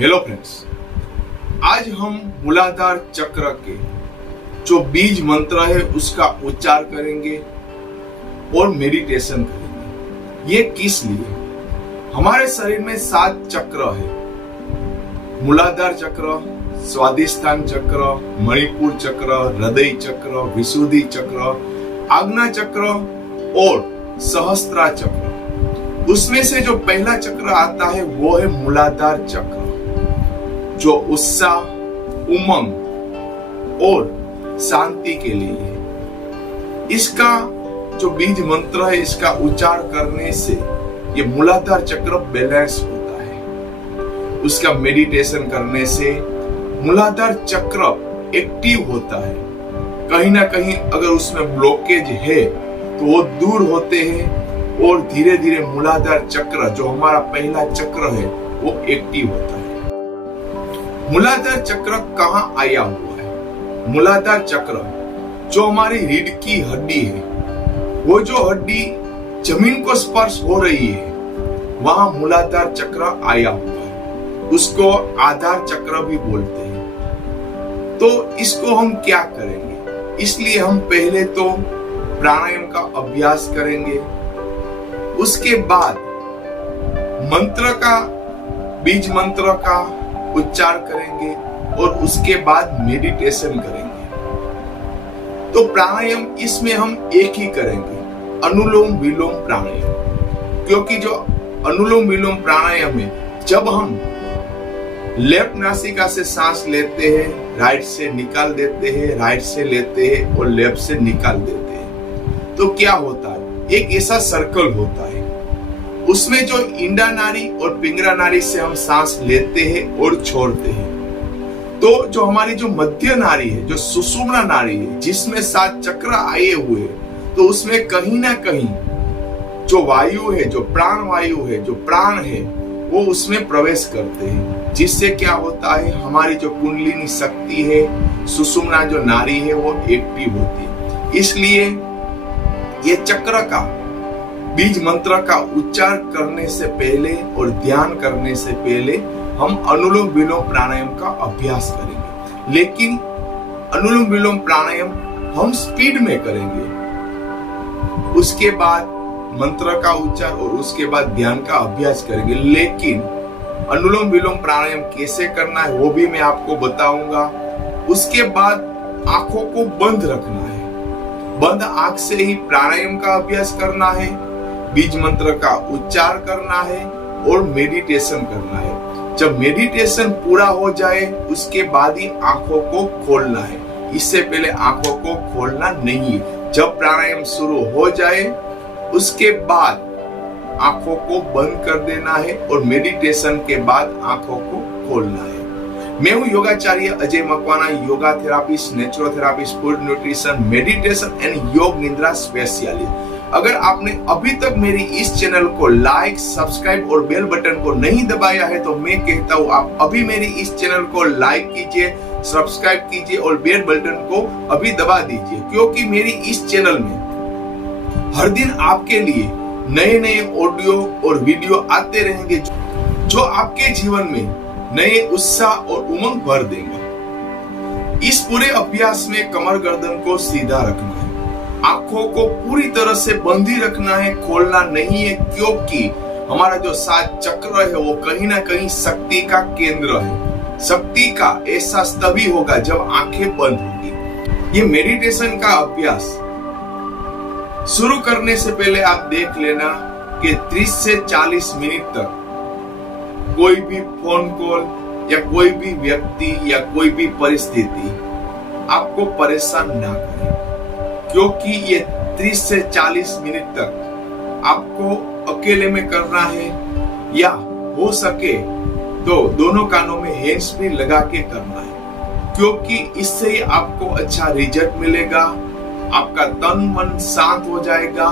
Hello friends, आज हम मूलाधार चक्र के जो बीज मंत्र है उसका उच्चार करेंगे और मेडिटेशन करेंगे। ये किस लिए? हमारे शरीर में 7 चक्र है। मूलाधार चक्र, स्वादिष्ठान चक्र, मणिपुर चक्र, हृदय चक्र, विशुद्धि चक्र, आज्ञा चक्र और सहस्त्रा चक्र। उसमें से जो पहला चक्र आता है वो है मूलाधार चक्र, जो उत्साह, उमंग और शांति के लिए है। इसका जो बीज मंत्र है इसका उच्चार करने से ये मूलाधार चक्र बैलेंस होता है। उसका मेडिटेशन करने से मूलाधार चक्र एक्टिव होता है। कहीं ना कहीं अगर उसमें ब्लॉकेज है तो वो दूर होते हैं और धीरे धीरे मूलाधार चक्र जो हमारा पहला चक्र है वो एक्टिव होता है। मूलाधार चक्र कहाँ आया हुआ है? मूलाधार चक्र जो हमारी रीढ़ की हड्डी है, वो जो हड्डी जमीन को स्पर्श हो रही है, वहां मूलाधार चक्र आया हुआ है। उसको आधार चक्र भी बोलते हैं। तो इसको हम क्या करेंगे? इसलिए हम पहले तो प्राणायाम का अभ्यास करेंगे, उसके बाद मंत्र का, बीज मंत्र का उच्चार करेंगे और उसके बाद मेडिटेशन करेंगे। तो प्राणायाम इसमें हम एक ही करेंगे, अनुलोम विलोम प्राणायाम। क्योंकि जो अनुलोम विलोम प्राणायाम है, जब हम लेफ्ट नासिका से सांस लेते हैं, राइट से निकाल देते हैं, राइट से लेते हैं और लेफ्ट से निकाल देते हैं, तो क्या होता है? एक ऐसा सर्कल होता है। उसमें जो इंडा नाड़ी और पिंगला नाड़ी से हम सांस लेते हैं और छोड़ते हैं। तो जो हमारी जो मध्य नाड़ी है, जो सुषुम्ना नाड़ी है, जिसमें 7 चक्र आए हुए, तो उसमें कहीं ना कहीं जो वायु है, जो प्राण वायु है, जो प्राण है, वो उसमें प्रवेश करते हैं। जिससे क्या होता है? हमारी जो कुंडलिनी शक्ति है, सुषुम्ना जो नाड़ी है, वो एक्टिव होती है। इसलिए ये चक्र का बीज मंत्र का उच्चार करने से पहले और ध्यान करने से पहले हम अनुलोम विलोम प्राणायाम का अभ्यास करेंगे। लेकिन अनुलोम विलोम प्राणायाम हम स्पीड में करेंगे। उसके बाद मंत्र का उच्चार और उसके बाद ध्यान का अभ्यास करेंगे। लेकिन अनुलोम विलोम प्राणायाम कैसे करना है वो भी मैं आपको बताऊंगा। उसके बाद आंखों को बंद रखना है। बंद आंख से ही प्राणायाम का अभ्यास करना है, बीज मंत्र का उच्चार करना है और मेडिटेशन करना है। जब मेडिटेशन पूरा हो जाए उसके बाद ही आंखों को खोलना है। इससे पहले आंखों को खोलना नहीं है। जब प्राणायाम शुरू हो जाए उसके बाद आंखों को बंद कर देना है और मेडिटेशन के बाद आंखों को खोलना है। मैं हूं योगाचार्य Ajay Makwana, yoga therapist, naturotherapist, food nutrition, meditation and yoga nidra specialist. अगर आपने अभी तक मेरी इस चैनल को लाइक, सब्सक्राइब और बेल बटन को नहीं दबाया है तो मैं कहता हूं आप अभी मेरी इस चैनल को लाइक कीजिए, सब्सक्राइब कीजिए और बेल बटन को अभी दबा दीजिए। क्योंकि मेरी इस चैनल में हर दिन आपके लिए नए नए ऑडियो और वीडियो आते रहेंगे जो आपके जीवन में नए उत्साह और उमंग भर देंगे। इस पूरे अभ्यास में कमर गर्दन को सीधा रखना है, आंखों को पूरी तरह से बंद ही रखना है, खोलना नहीं है। क्योंकि हमारा जो 7 चक्र है वो कहीं ना कहीं शक्ति का केंद्र है। शक्ति का एहसास तभी होगा जब आंखें बंद होगी। ये मेडिटेशन का अभ्यास शुरू करने से पहले आप देख लेना कि 30 से 40 मिनट तक कोई भी फोन कॉल या कोई भी व्यक्ति या कोई भी परिस्थिति आपको परेशान ना करे। क्योंकि ये 30 से 40 मिनट तक आपको अकेले में करना है, या हो सके तो दोनों कानों में हैंड्स फ्री लगा के करना है। क्योंकि इससे ही आपको अच्छा रिजल्ट मिलेगा, आपका तन मन शांत हो जाएगा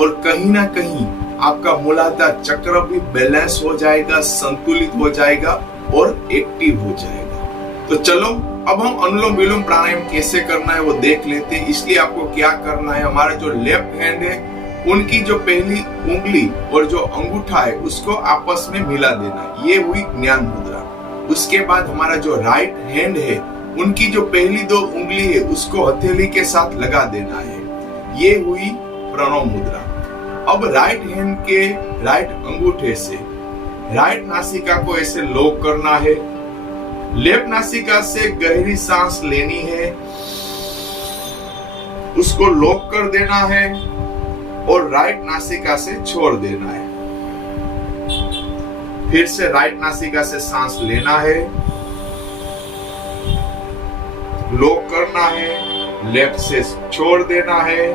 और कहीं ना कहीं आपका मूलाधार चक्र भी बैलेंस हो जाएगा, संतुलित हो जाएगा और एक्टिव हो जाएगा। तो चलो अब हम अनुलोम विलोम प्राणायाम कैसे करना है वो देख लेते हैं। इसलिए आपको क्या करना है, हमारा जो लेफ्ट हैंड है उनकी जो पहली उंगली और जो अंगूठा है उसको आपस में मिला देना। ये हुई ज्ञान मुद्रा। उसके बाद हमारा जो राइट हैंड है, उनकी जो पहली 2 उंगली है उसको हथेली के साथ लगा देना है। ये हुई प्रणव मुद्रा। अब राइट हैंड के राइट अंगूठे से राइट नासिका को ऐसे लॉक करना है। लेफ्ट नासिका से गहरी सांस लेनी है, उसको लॉक कर देना है और राइट नासिका से छोड़ देना है। फिर से राइट नासिका से सांस लेना है, लॉक करना है, लेफ्ट से छोड़ देना है,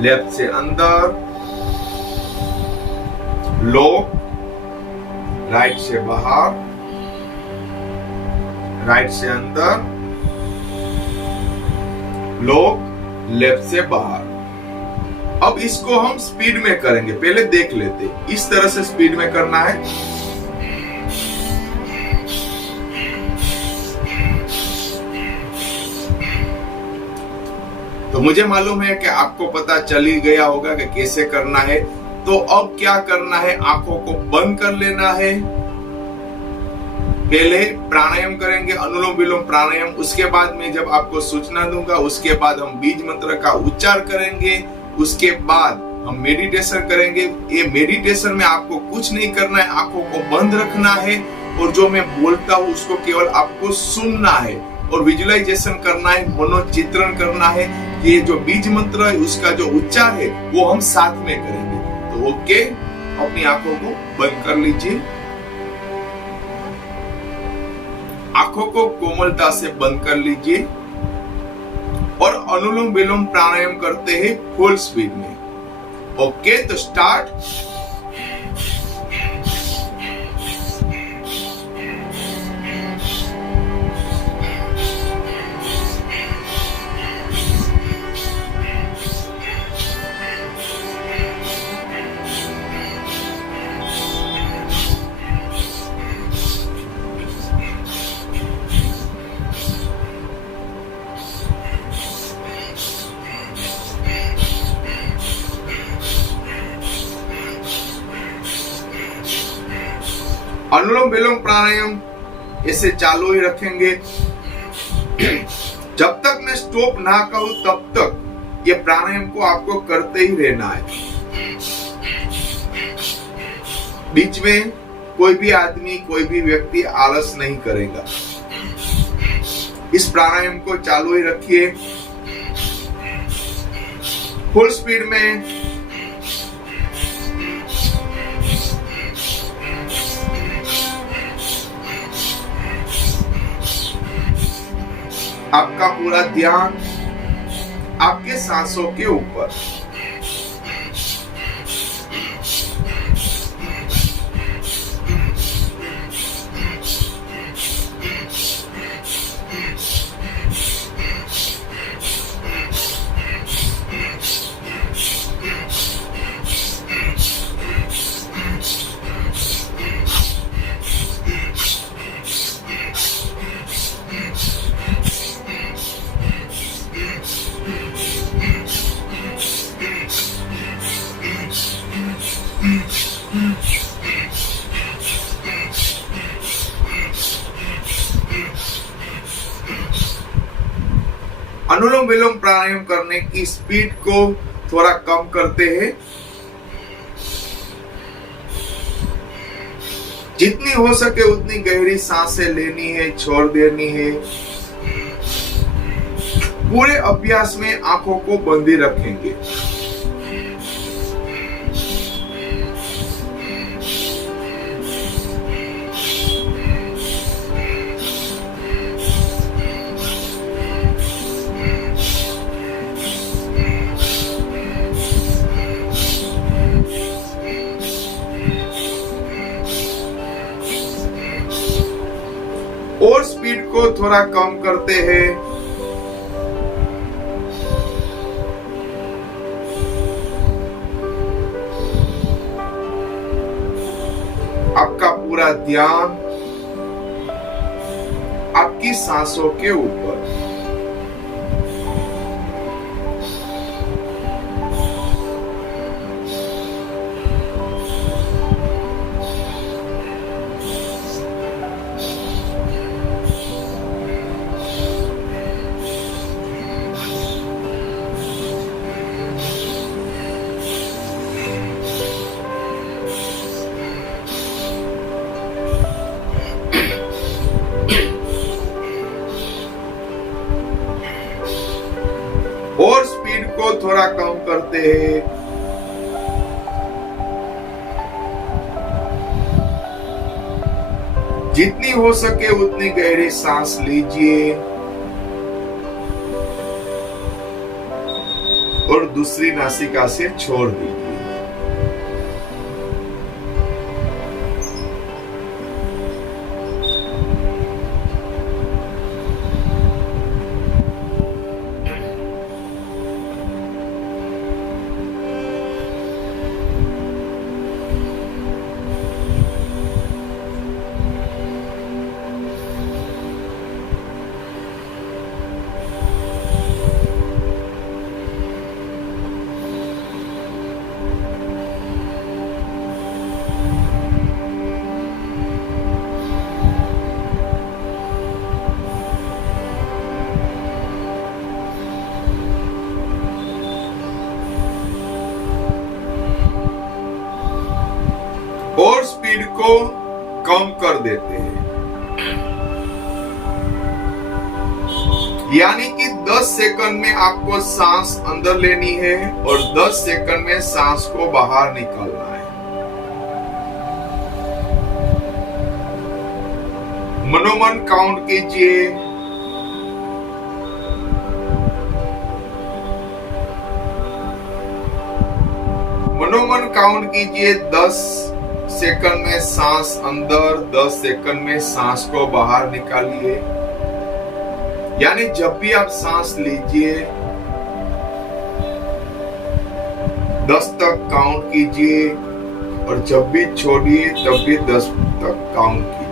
लेफ्ट से अंदर, लॉक, राइट से बाहर, राइट से अंदर, लॉक, लेफ्ट से बाहर। अब इसको हम स्पीड में करेंगे, पहले देख लेते। इस तरह से स्पीड में करना है। तो मुझे मालूम है कि आपको पता चल ही गया होगा कि कैसे करना है। तो अब क्या करना है, आंखों को बंद कर लेना है। पहले प्राणायाम करेंगे, अनुलोम विलोम प्राणायाम। उसके बाद में जब आपको सूचना दूंगा, उसके बाद हम बीज मंत्र का उच्चार करेंगे। उसके बाद हम मेडिटेशन करेंगे। ये मेडिटेशन में आपको कुछ नहीं करना है, आंखों को बंद रखना है और जो मैं बोलता हूँ उसको केवल आपको सुनना है और विजुअलाइजेशन करना है, मनोचित्रण करना है। ये जो बीज मंत्र है उसका जो उच्चार है वो हम साथ में करेंगे। तो ओके, अपनी आंखों को बंद कर लीजिए, आंखों को कोमलता से बंद कर लीजिए और अनुलोम विलोम प्राणायाम करते हैं फुल स्पीड में। ओके, तो स्टार्ट। अनुलोम विलोम प्राणायाम ऐसे चालू ही रखेंगे जब तक मैं स्टॉप ना कहूं, तब तक ये प्राणायाम को आपको करते ही रहना है। बीच में कोई भी आदमी, कोई भी व्यक्ति आलस नहीं करेगा। इस प्राणायाम को चालू ही रखिए फुल स्पीड में। आपका पूरा ध्यान आपके सांसों के ऊपर। अनुलोम विलोम प्राणायाम करने की स्पीड को थोड़ा कम करते हैं। जितनी हो सके उतनी गहरी सांसें लेनी है, छोड़ देनी है। पूरे अभ्यास में आंखों को बंद ही रखेंगे। और स्पीड को थोड़ा कम करते हैं। आपका पूरा ध्यान आपकी सांसों के ऊपर। करते हैं। जितनी हो सके उतनी गहरी सांस लीजिए और दूसरी नासिका से छोड़ दीजिए। और स्पीड को कम कर देते हैं, यानी कि 10 सेकंड में आपको सांस अंदर लेनी है और 10 सेकंड में सांस को बाहर निकालना है। मनोमन काउंट कीजिए। मनोमन काउंट कीजिए। 10 सेकंड में सांस अंदर, 10 सेकंड में सांस को बाहर निकालिए। यानी जब भी आप सांस लीजिए 10 तक काउंट कीजिए और जब भी छोड़िए तब भी 10 तक काउंट कीजिए।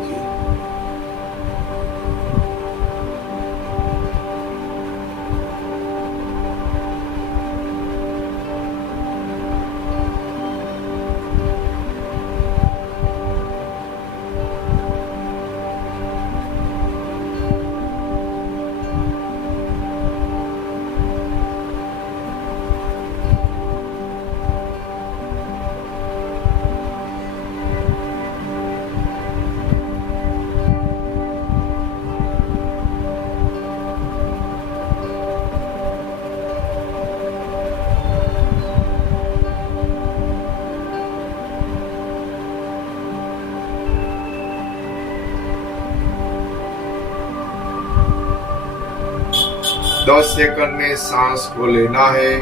10 सेकंड में सांस को लेना है,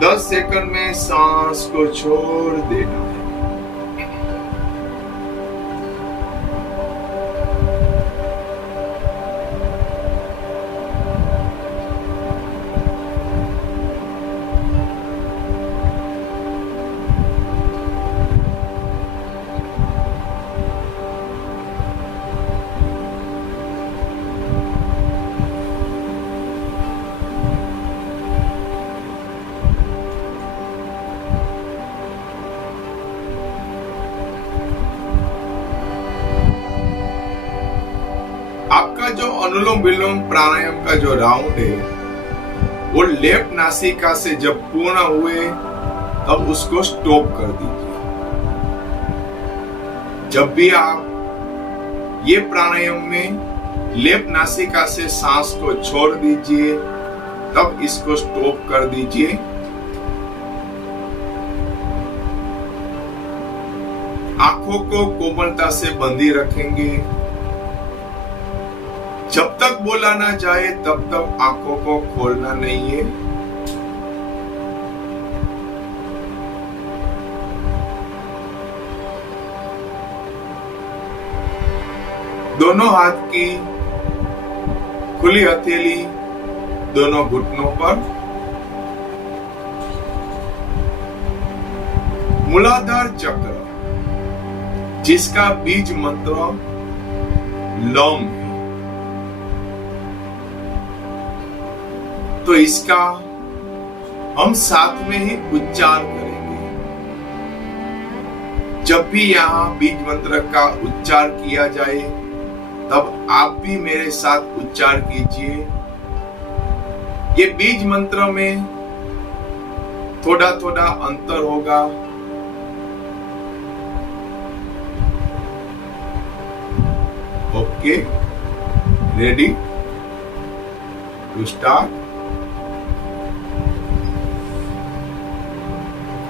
10 सेकंड में सांस को छोड़ देना है। आपका जो अनुलोम विलोम प्राणायाम का जो राउंड है वो लेफ्ट नासिका से जब पूर्ण हुए तब उसको स्टॉप कर दीजिए। जब भी आप ये प्राणायाम में लेफ्ट नासिका से सांस को छोड़ दीजिए तब इसको स्टॉप कर दीजिए। आंखों को कोमलता से बंदी रखेंगे। जब तक बोला ना जाए तब तक आंखों को खोलना नहीं है। दोनों हाथ की खुली हथेली दोनों घुटनों पर, मूलाधार चक्र जिसका बीज मंत्र लम है, तो इसका हम साथ में ही उच्चार करेंगे। जब भी यहां बीज मंत्र का उच्चार किया जाए तब आप भी मेरे साथ उच्चार कीजिए। ये बीज मंत्र में थोड़ा थोड़ा अंतर होगा। Okay, ready to start.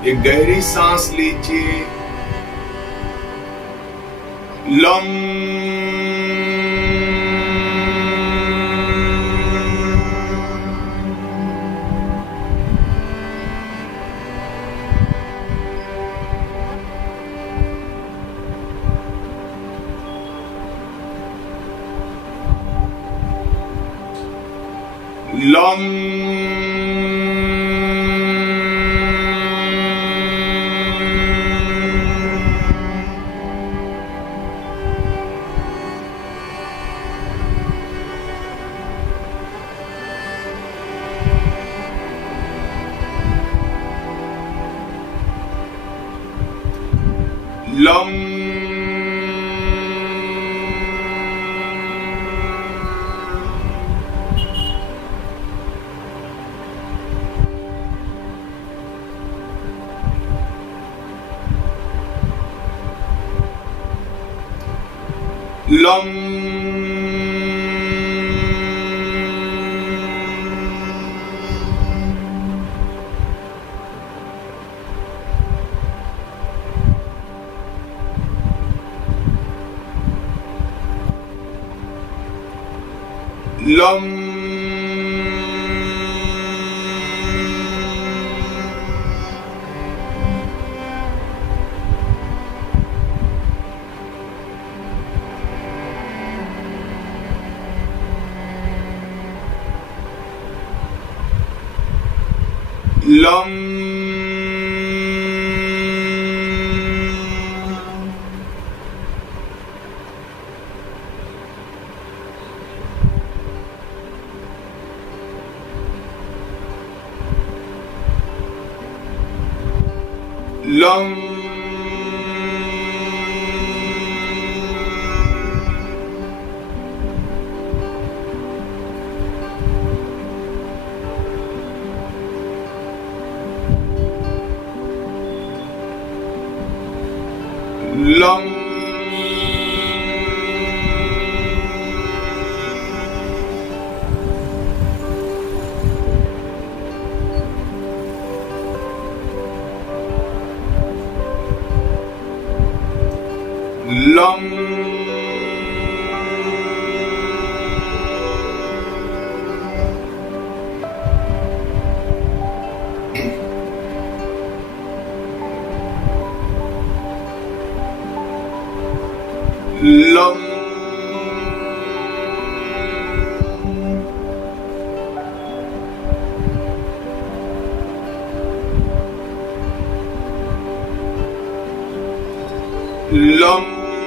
एक गहरी सांस लीजिए। लम लम लम लम लम लम लम लम लम लम लम लम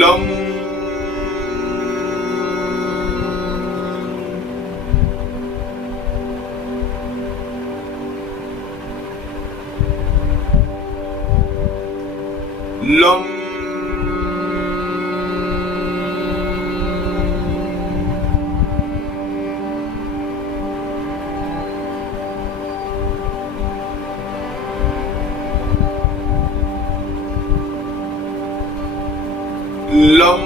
लम लम लम लम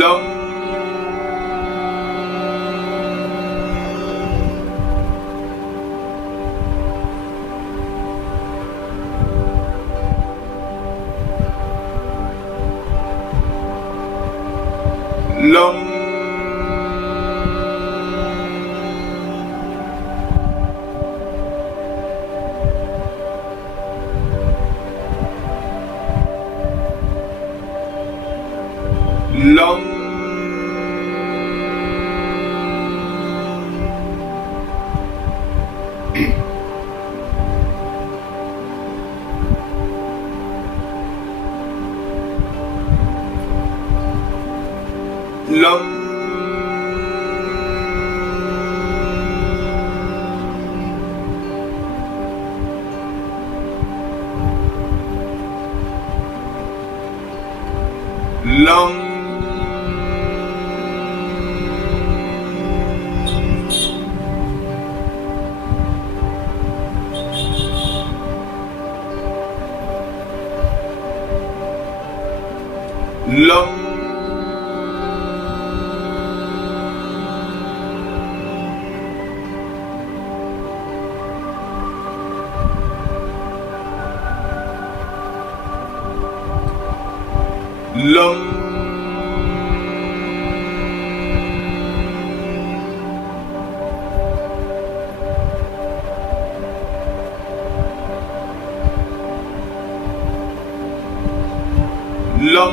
लम लम लं लं लं लं लं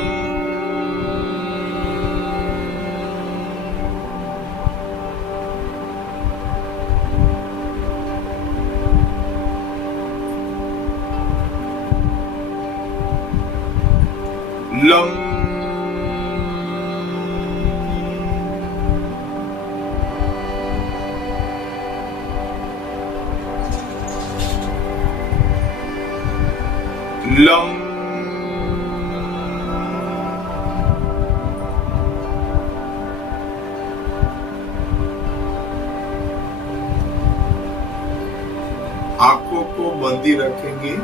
लं लं आंखों को बंदी रखेंगे।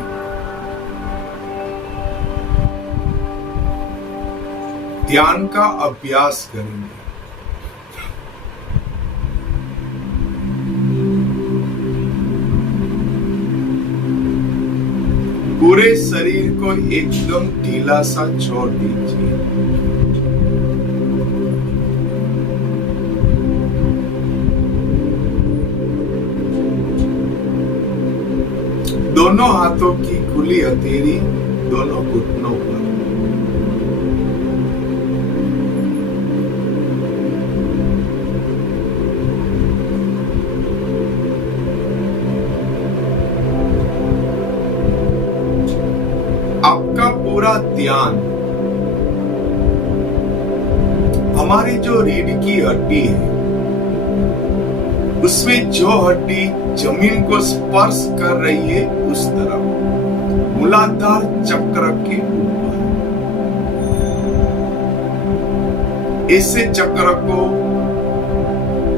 ध्यान का अभ्यास करेंगे। पूरे शरीर को एकदम ढीला सा छोड़ दीजिए। दोनों हाथों की खुली हथेली दोनों घुटनों पर। आपका पूरा ध्यान हमारी जो रीढ़ की हड्डी है, उसमें जो हड्डी जमीन को स्पर्श कर रही है उस तरफ मूलाधार चक्र के ऊपर। ऐसे चक्र को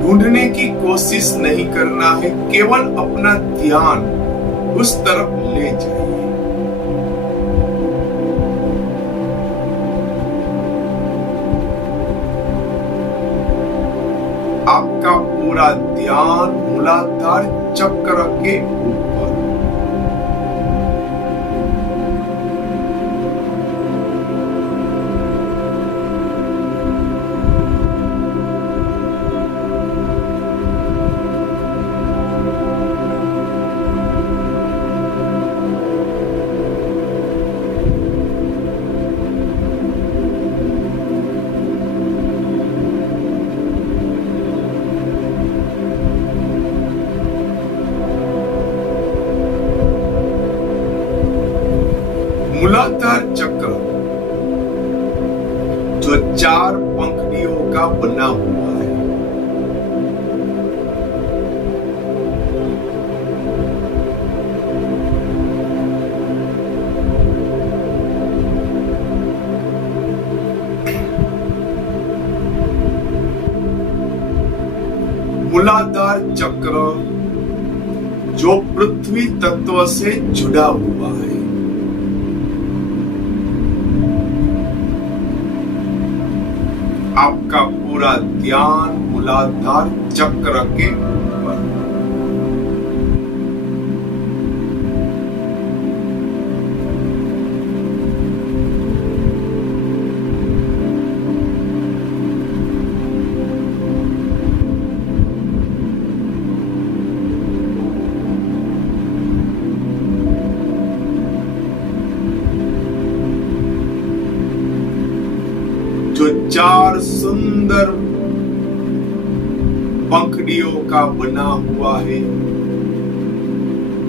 ढूंढने की कोशिश नहीं करना है, केवल अपना ध्यान उस तरफ ले जाइए। आपका पूरा ध्यान मूलाधार चक्र के ऊपर। मूलाधार चक्र जो 4 पंखुड़ियों का बना हुआ है, मूलाधार चक्र जो पृथ्वी तत्व से जुड़ा हुआ है। आपका पूरा ध्यान मूलाधार चक्र के ऊपर। जो 4 सुंदर पंखुड़ियों का बना हुआ है,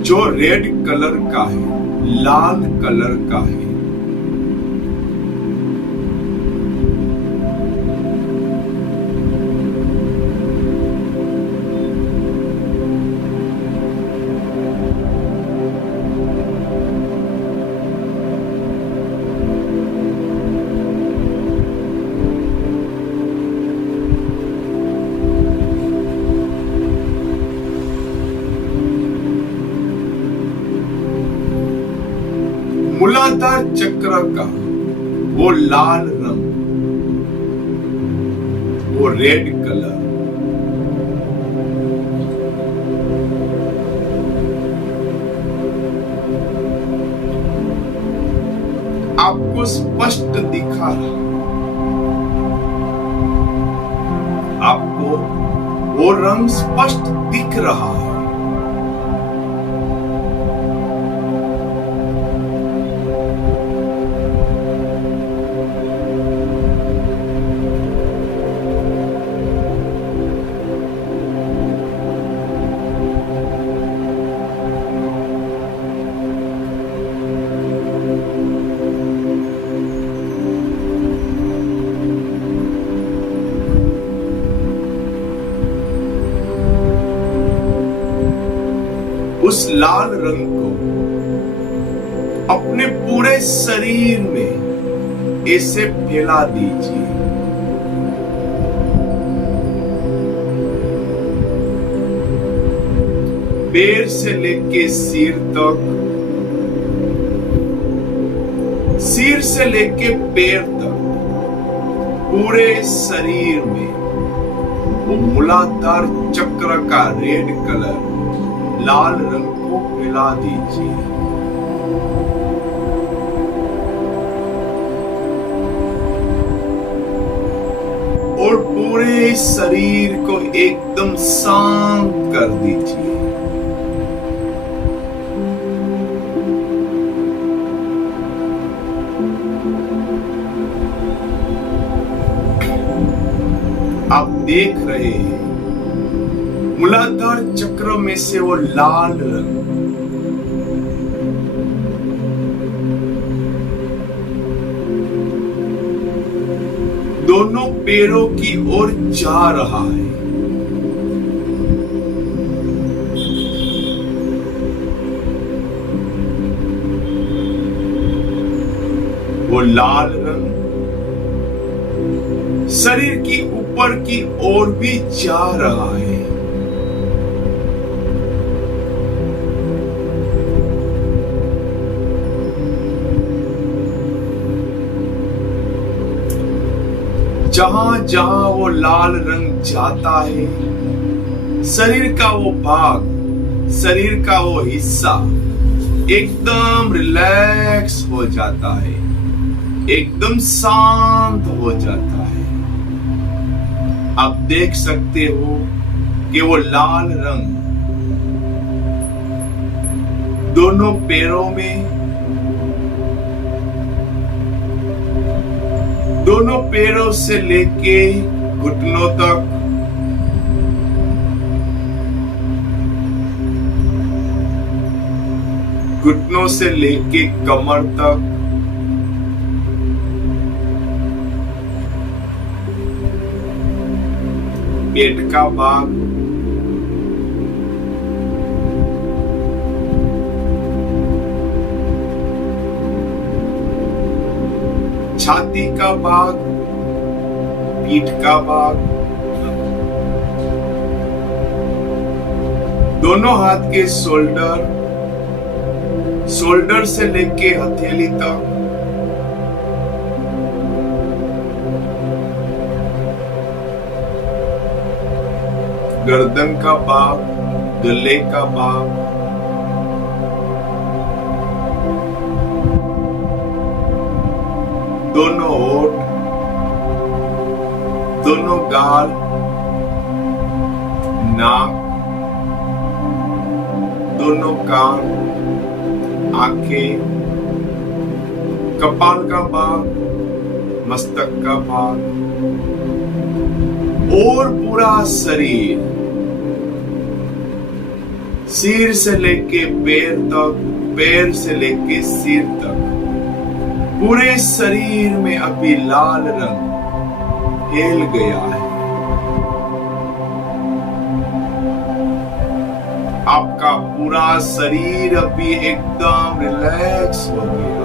जो रेड कलर का है, लाल कलर का है। मूलाधार चक्र का वो लाल रंग, वो रेड कलर आपको स्पष्ट दिखा रहा, आपको वो रंग स्पष्ट दिख रहा है। उस लाल रंग को अपने पूरे शरीर में ऐसे फैला दीजिए। पैर से लेके सिर तक, सिर से लेके पैर तक, पूरे शरीर में वो मूलाधार चक्र का रेड कलर, लाल रंग को फैला दीजिए। और पूरे शरीर को एकदम शांत कर दीजिए। आप देख रहे हैं मूलाधार चक्र में से वो लाल रंग दोनों पैरों की ओर जा रहा है। वो लाल रंग शरीर की ऊपर की ओर भी जा रहा है। जहां जहां वो लाल रंग जाता है, शरीर का वो भाग, शरीर का वो हिस्सा एकदम रिलैक्स हो जाता है, एकदम शांत हो जाता है। आप देख सकते हो कि वो लाल रंग दोनों पैरों में, दोनों पैरों से लेके घुटनों तक, घुटनों से लेके कमर तक, पेट का भाग, छाती का भाग, पीठ का भाग, दोनों हाथ के शोल्डर, शोल्डर से लेके हथेली तक, गर्दन का भाग, गले का भाग, दोनों होठ, दोनों गाल, नाक, दोनों कान, आंखें, कपाल का भाग, मस्तक का भाग और पूरा शरीर, सिर से लेके पैर तक, पैर से लेके सिर तक, पूरे शरीर में अभी लाल रंग फैल गया है। आपका पूरा शरीर अभी एकदम रिलैक्स हो गया है।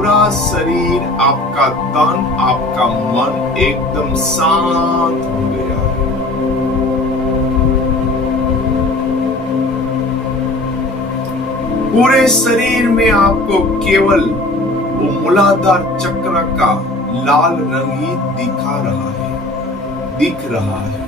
पूरा शरीर, आपका तन, आपका मन एकदम शांत हो गया है। पूरे शरीर में आपको केवल वो मूलाधार चक्र का लाल रंग ही दिख रहा है।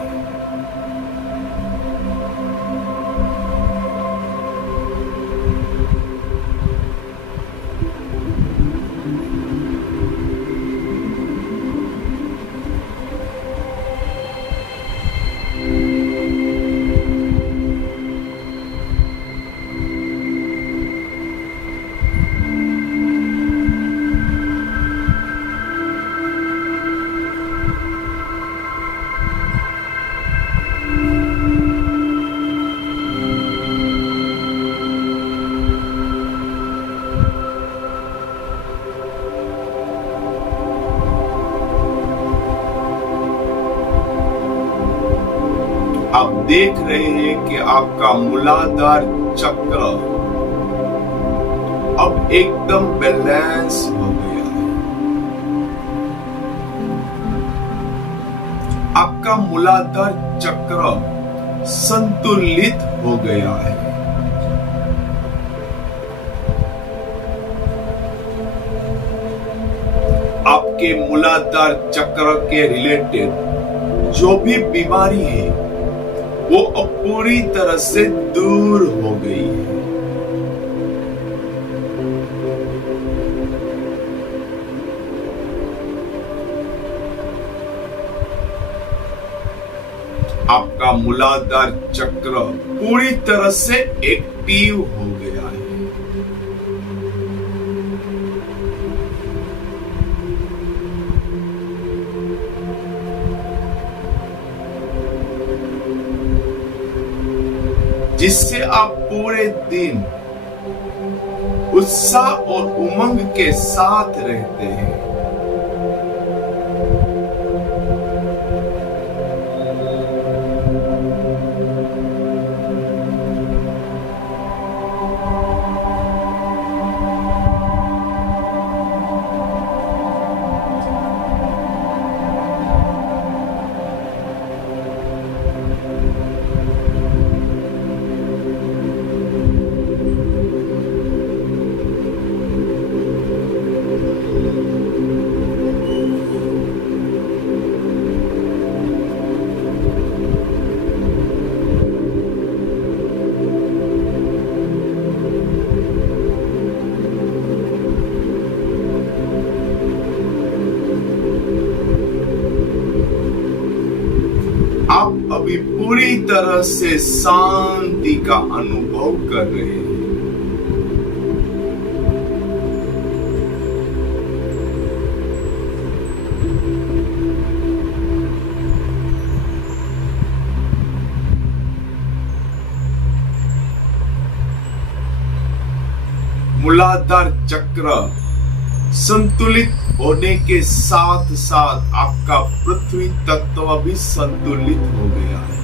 आप देख रहे हैं कि आपका मूलाधार चक्र अब एकदम बैलेंस हो गया है। आपका मूलाधार चक्र संतुलित हो गया है। आपके मूलाधार चक्र के रिलेटेड जो भी बीमारी है वो अब पूरी तरह से दूर हो गई है। आपका मूलाधार चक्र पूरी तरह से एक्टिव हो गया है। जिससे आप पूरे दिन उत्साह और उमंग के साथ रहते हैं। आप अभी पूरी तरह से शांति का अनुभव कर रहे हैं। मूलाधार चक्र संतुलित होने के साथ साथ आपका पृथ्वी तत्व भी संतुलित हो गया है।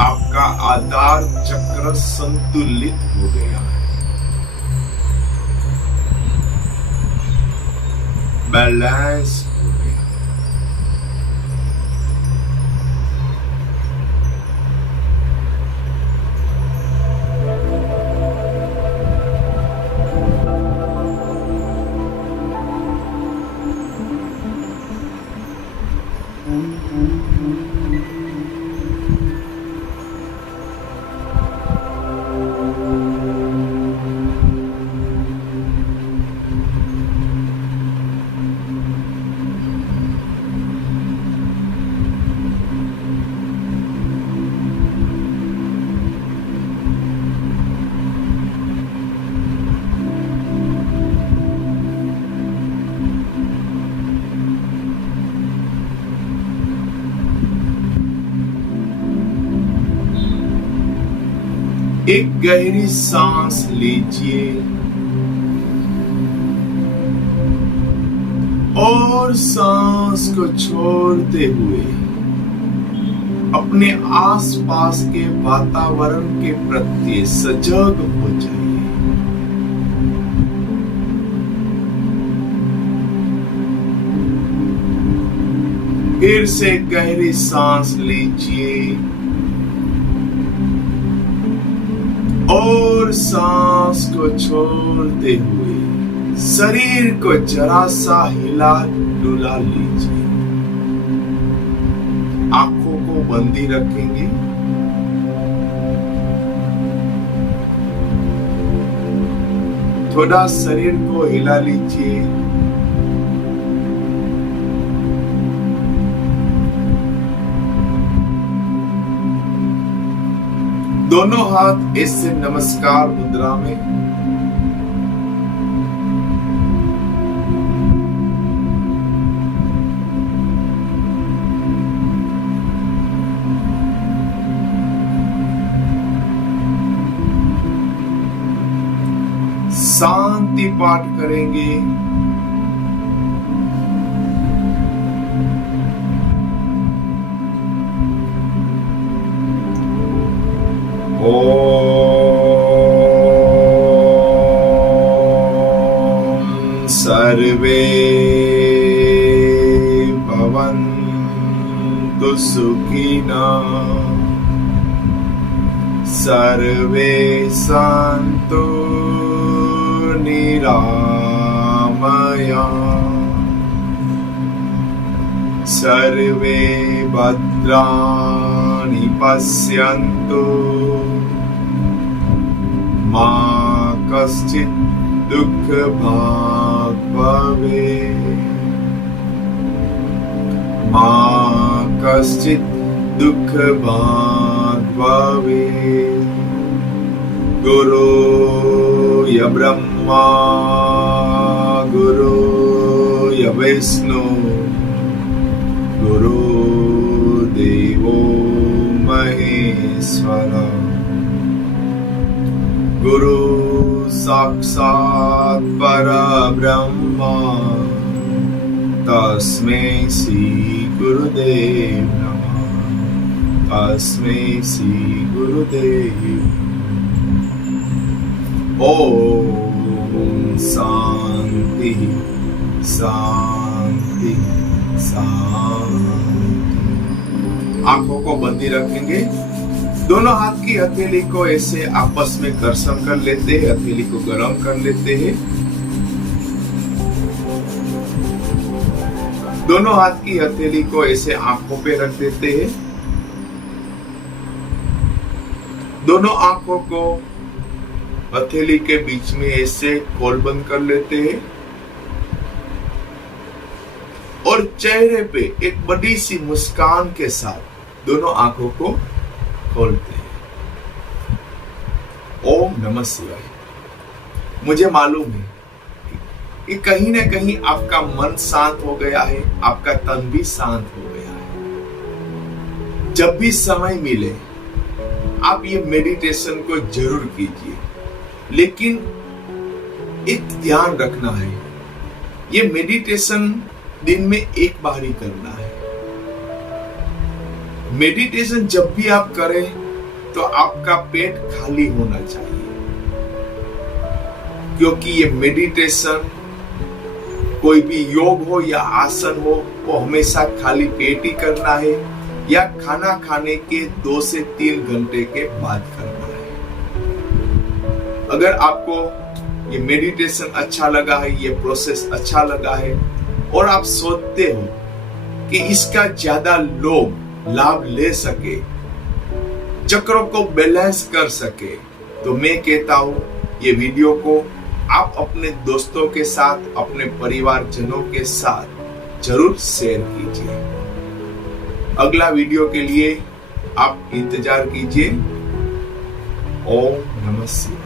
आपका आधार चक्र संतुलित हो गया है, बैलेंस हो गया। एक गहरी सांस लीजिए और सांस को छोड़ते हुए अपने आसपास के वातावरण के प्रति सजग हो जाइए। फिर से गहरी सांस लीजिए और सांस को छोड़ते हुए शरीर को जरा सा हिला डुला लीजिए। आंखों को बंदी रखेंगे। थोड़ा शरीर को हिला लीजिए। दोनों हाथ ऐसे नमस्कार मुद्रा में। शांति पाठ करेंगे। ओम सर्वे भवन्तु सुखिनः सर्वे सन्तु निरामया सर्वे भद्राणि पश्यन्तु मा कश्चित् दुःखभाग् भवेत् मा कश्चित् दुःखभाग् भवेत्। गुरु य ब्रह्मा गुरु य विष्णु गुरु देवो महेश्वर गुरु साक्षात् परब्रह्म तस्मै श्री गुरुदेव नमः तस्मै श्री गुरुदेव। ओम शांति शांति शांति। आंखों को बंदी रखेंगे। दोनों हाथ की हथेली को ऐसे आपस में घर्षण कर लेते हैं। हथेली को गर्म कर लेते हैं। दोनों हाथ की हथेली को ऐसे आंखों पे रख देते हैं। दोनों आंखों को हथेली के बीच में ऐसे खोल बंद कर लेते हैं और चेहरे पे एक बड़ी सी मुस्कान के साथ दोनों आंखों को खोलते हैं। ओम नमः शिवाय। मुझे मालूम है कि कहीं ना कहीं आपका मन शांत हो गया है, आपका तन भी शांत हो गया है। जब भी समय मिले आप ये मेडिटेशन को जरूर कीजिए, लेकिन एक ध्यान रखना है, ये मेडिटेशन दिन में एक बार ही करना है। मेडिटेशन जब भी आप करें तो आपका पेट खाली होना चाहिए, क्योंकि ये मेडिटेशन कोई भी योग हो या आसन हो वो हमेशा खाली पेट ही करना है या खाना खाने के 2 से 3 घंटे के बाद करना है। अगर आपको ये मेडिटेशन अच्छा लगा है, ये प्रोसेस अच्छा लगा है और आप सोचते हो कि इसका ज्यादा लोग लाभ ले सके, चक्रों को बैलेंस कर सके, तो मैं कहता हूं ये वीडियो को आप अपने दोस्तों के साथ, अपने परिवारजनों के साथ जरूर शेयर कीजिए। अगला वीडियो के लिए आप इंतजार कीजिए। ओम नमः शिवाय।